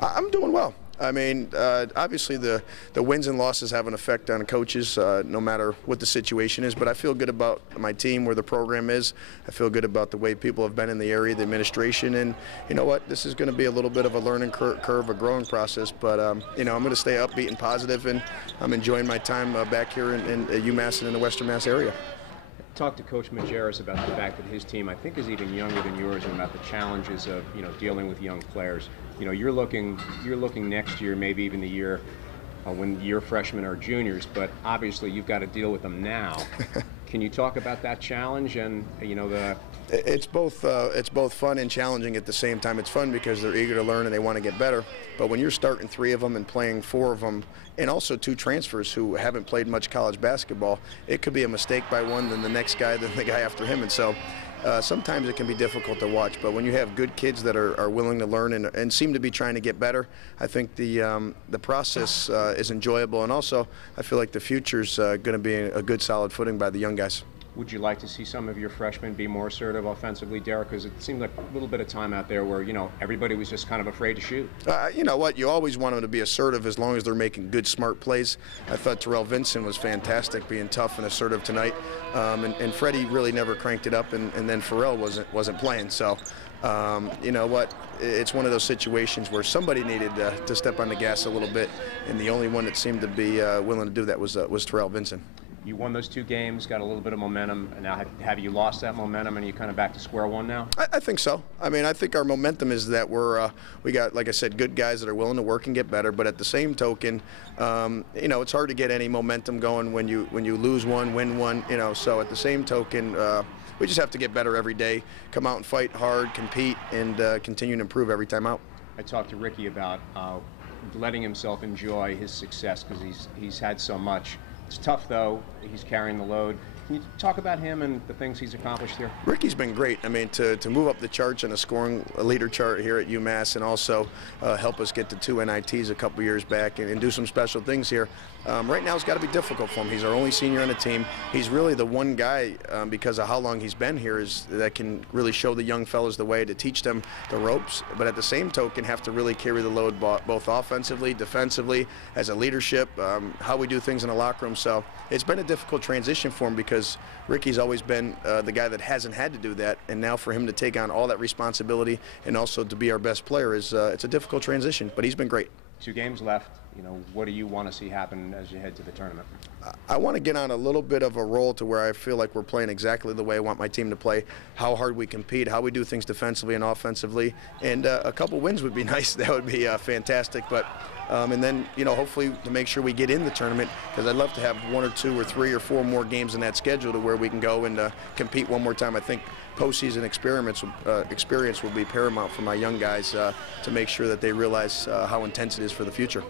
I'm doing well. I mean, obviously the wins and losses have an effect on coaches, no matter what the situation is. But I feel good about my team, where the program is. I feel good about the way people have been in the area, the administration, and you know what? This is going to be a little bit of a learning curve, a growing process. But you know, I'm going to stay upbeat and positive, and I'm enjoying my time back here in UMass and in the Western Mass area. Talked to Coach Majerus about the fact that his team, I think, is even younger than yours, and about the challenges of dealing with young players. You're looking next year, maybe even the year when your freshmen are juniors, but obviously you've got to deal with them now. Can you talk about that challenge and the? It's both fun and challenging at the same time. It's fun because they're eager to learn and they want to get better. But when you're starting 3 of them and playing 4 of them, and also 2 transfers who haven't played much college basketball, it could be a mistake by one, then the next guy, then the guy after him. And so sometimes it can be difficult to watch. But when you have good kids that are willing to learn and seem to be trying to get better, I think the process is enjoyable. And also, I feel like the future's going to be a good, solid footing by the young guys. Would you like to see some of your freshmen be more assertive offensively, Derek? Because it seemed like a little bit of time out there where, everybody was just kind of afraid to shoot. You know what? You always want them to be assertive as long as they're making good, smart plays. I thought Terrell Vincent was fantastic, being tough and assertive tonight. And Freddie really never cranked it up, and then Pharrell wasn't playing. So, you know what? It's one of those situations where somebody needed to step on the gas a little bit, and the only one that seemed to be willing to do that was Terrell Vincent. You won those 2 games, got a little bit of momentum, and now have you lost that momentum, and are you kind of back to square one now? I think so. I mean, I think our momentum is that we got, like I said, good guys that are willing to work and get better. But at the same token, it's hard to get any momentum going when you lose one, win one. So at the same token, we just have to get better every day, come out and fight hard, compete, and continue to improve every time out. I talked to Ricky about letting himself enjoy his success because he's had so much. It's tough, though. He's carrying the load. Can you talk about him and the things he's accomplished here? Ricky's been great. I mean, to move up the charts on a scoring leader chart here at UMass, and also help us get to 2 NITs a couple years back and do some special things here. Right now it's got to be difficult for him. He's our only senior on the team. He's really the one guy, because of how long he's been here, that can really show the young fellas the way, to teach them the ropes, but at the same token have to really carry the load both offensively, defensively, as a leadership, how we do things in the locker room. So it's been a difficult transition for him because Ricky's always been the guy that hasn't had to do that, and now for him to take on all that responsibility and also to be our best player it's a difficult transition, but he's been great. 2 games left. What do you want to see happen as you head to the tournament? I want to get on a little bit of a roll to where I feel like we're playing exactly the way I want my team to play, how hard we compete, how we do things defensively and offensively, and a couple wins would be nice. That would be fantastic. But and then hopefully to make sure we get in the tournament, because I'd love to have 1 or 2 or 3 or 4 more games in that schedule to where we can go and compete one more time. I think postseason experience will be paramount for my young guys to make sure that they realize how intense it is for the future.